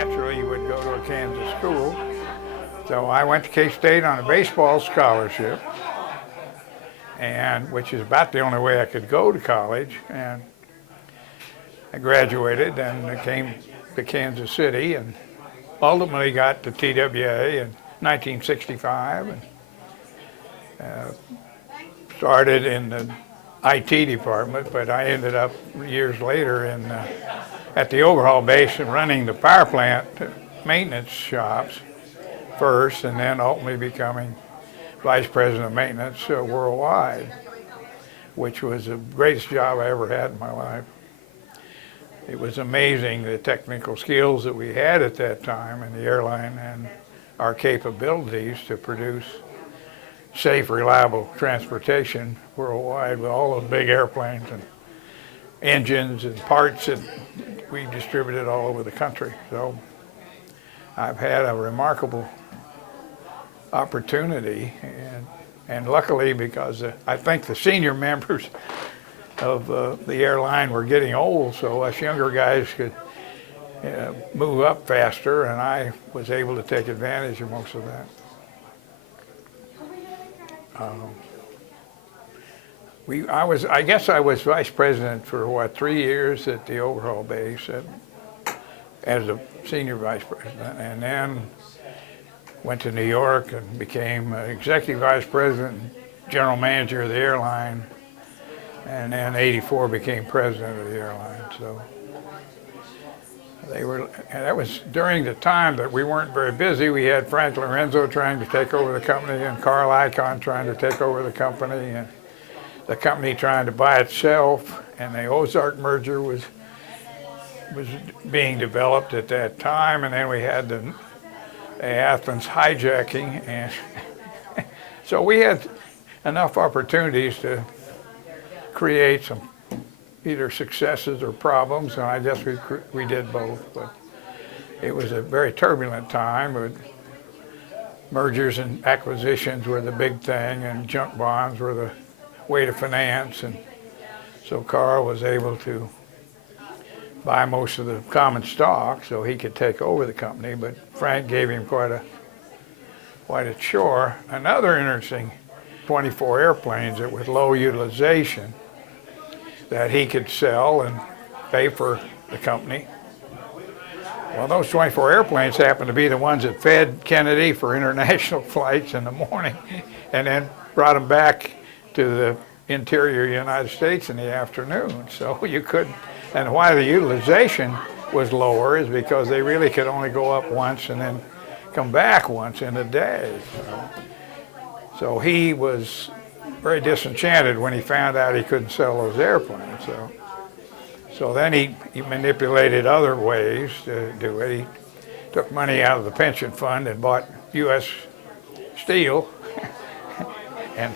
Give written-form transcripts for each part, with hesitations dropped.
naturally would go to a Kansas school. So I went to K-State on a baseball scholarship, and which is about the only way I could go to college. And I graduated and came to Kansas City and ultimately got to TWA in 1965 and started in the IT department, but I ended up years later at the overhaul base and running the power plant maintenance shops first, and then ultimately becoming vice president of maintenance worldwide, which was the greatest job I ever had in my life. It was amazing the technical skills that we had at that time in the airline and our capabilities to produce safe, reliable transportation worldwide with all those big airplanes and engines and parts that we distributed all over the country. So I've had a remarkable opportunity, and luckily, because I think the senior members of the airline were getting old, so us younger guys could move up faster, and I was able to take advantage of most of that. I guess I was vice president for 3 years at the overhaul base as a senior vice president, and then went to New York and became executive vice president, general manager of the airline, and then '84 became president of the airline. So and that was during the time that we weren't very busy. We had Frank Lorenzo trying to take over the company, and Carl Icahn trying to take over the company, and the company trying to buy itself, and the Ozark merger was was being developed at that time, and then we had the Athens hijacking, and so we had enough opportunities to create some either successes or problems, and I guess we did both. But it was a very turbulent time. Mergers and acquisitions were the big thing, and junk bonds were the way to finance, and so Carl was able to buy most of the common stock so he could take over the company, but Frank gave him quite a chore. Another interesting 24 airplanes that with low utilization that he could sell and pay for the company. Well, those 24 airplanes happened to be the ones that fed Kennedy for international flights in the morning and then brought him back to the interior United States in the afternoon. So you couldn't, and why the utilization was lower is because they really could only go up once and then come back once in a day. So he was very disenchanted when he found out he couldn't sell those airplanes. So then he manipulated other ways to do it. He took money out of the pension fund and bought U.S. Steel and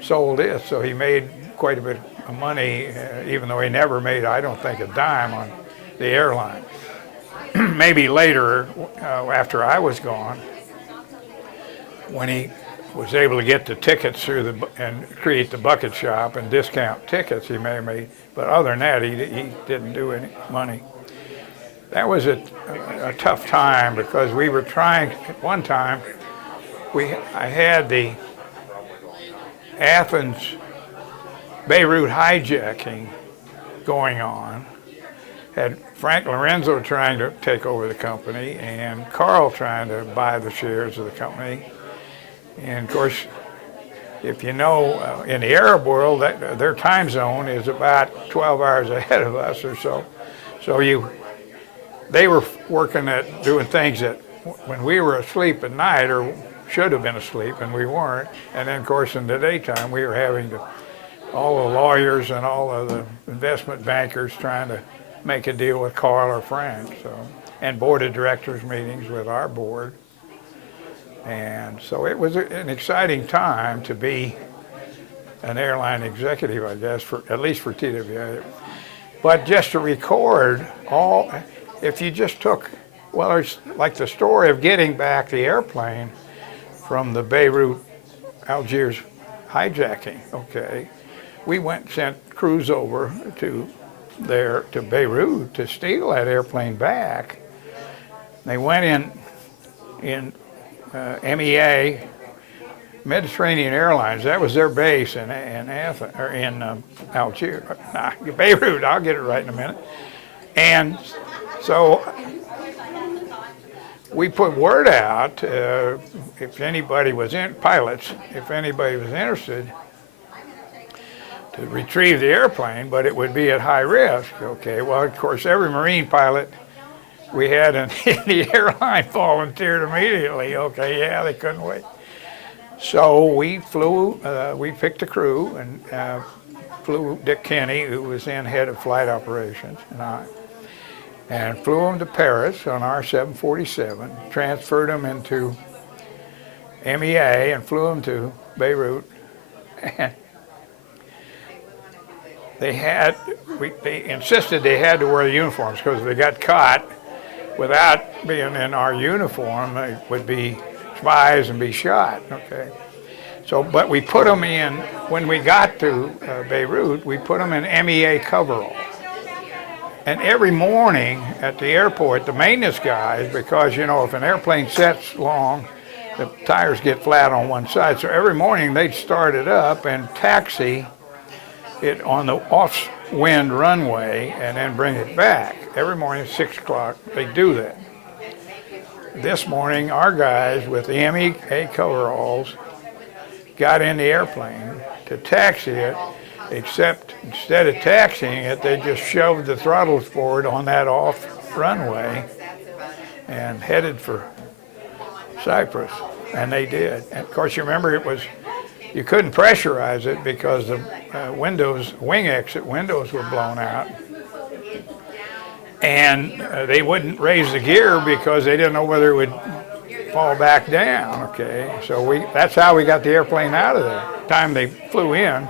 sold it. So he made quite a bit of money, even though he never made, I don't think, a dime on the airline. Maybe later, after I was gone, when he was able to get the tickets through and create the bucket shop and discount tickets, he may have made. But other than that, he didn't do any money. That was a tough time because we were trying, at one time, I had the Athens Beirut hijacking going on, had Frank Lorenzo trying to take over the company and Carl trying to buy the shares of the company. And of course, if you know, in the Arab world, their time zone is about 12 hours ahead of us or so. So they were working at doing things that when we were asleep at night, or should have been asleep, and we weren't. And then, of course, in the daytime, we were having all the lawyers and all of the investment bankers trying to make a deal with Carl or Frank. And board of directors meetings with our board. And so it was an exciting time to be an airline executive, I guess, at least for TWA. But just to record if you just took, well, it's like the story of getting back the airplane from the Beirut, Algiers hijacking, okay. We sent crews over to Beirut to steal that airplane back. They went in MEA, Mediterranean Airlines. That was their base in Athens, or in Algiers. Beirut. I'll get it right in a minute. And so we put word out if anybody was pilots, if anybody was interested, to retrieve the airplane, but it would be at high risk. Okay. Well, of course, every Marine pilot we had in the airline volunteered immediately. Okay, yeah, they couldn't wait. So we flew, we picked a crew and flew Dick Kenny, who was then head of flight operations, and flew him to Paris on our 747, transferred him into MEA and flew him to Beirut. And they insisted they had to wear the uniforms because if they got caught without being in our uniform, they would be spies and be shot, okay? So, but we put them in, when we got to Beirut, we put them in MEA coverall. And every morning at the airport, the maintenance guys, because, you know, if an airplane sets long, the tires get flat on one side. So every morning they'd start it up and taxi it on the off-wind runway and then bring it back. Every morning at 6 o'clock, they do that. This morning, our guys with the MEA coveralls got in the airplane to taxi it, except instead of taxiing it, they just shoved the throttles forward on that off runway and headed for Cyprus, and they did. And of course, you remember you couldn't pressurize it because the wing exit windows were blown out. And they wouldn't raise the gear because they didn't know whether it would fall back down, okay? So that's how we got the airplane out of there. Time they flew in,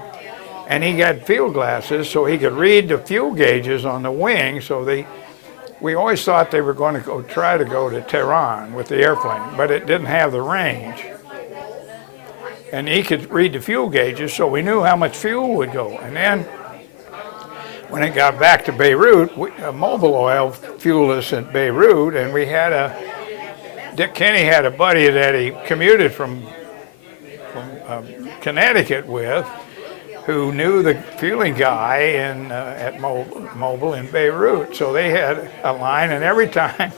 and he got field glasses so he could read the fuel gauges on the wing. So we always thought they were going to try to go to Tehran with the airplane, but it didn't have the range. And he could read the fuel gauges, so we knew how much fuel would go. And then when it got back to Beirut, Mobil Oil fueled us in Beirut, and we had Dick Kenny had a buddy that he commuted from Connecticut with, who knew the fueling guy at Mobil in Beirut. So they had a line, and every time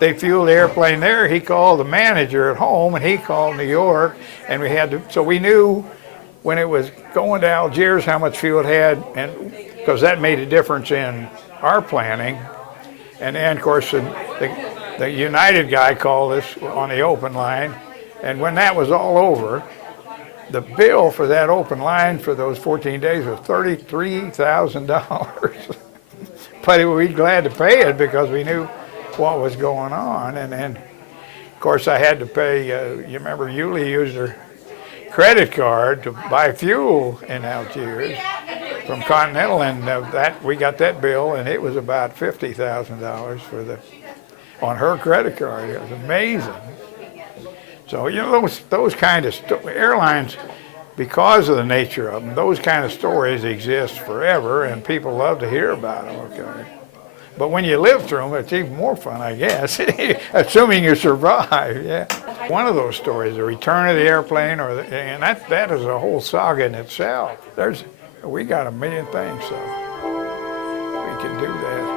they fueled the airplane there, he called the manager at home, and he called New York, and so we knew when it was going to Algiers how much fuel it had, and because that made a difference in our planning. And then, of course, the United guy called us on the open line, and when that was all over, the bill for that open line for those 14 days was $33,000. But we were glad to pay it because we knew what was going on. And then, of course, I had to pay, you remember Yulie used her credit card to buy fuel in Algiers from Continental, and we got that bill, and it was about $50,000 on her credit card. It was amazing. So, you know, those kind of airlines, because of the nature of them, those kind of stories exist forever, and people love to hear about them, okay? But when you live through them, it's even more fun, I guess, assuming you survive, yeah. One of those stories, the return of the airplane, and that is a whole saga in itself. We got a million things, so we can do that.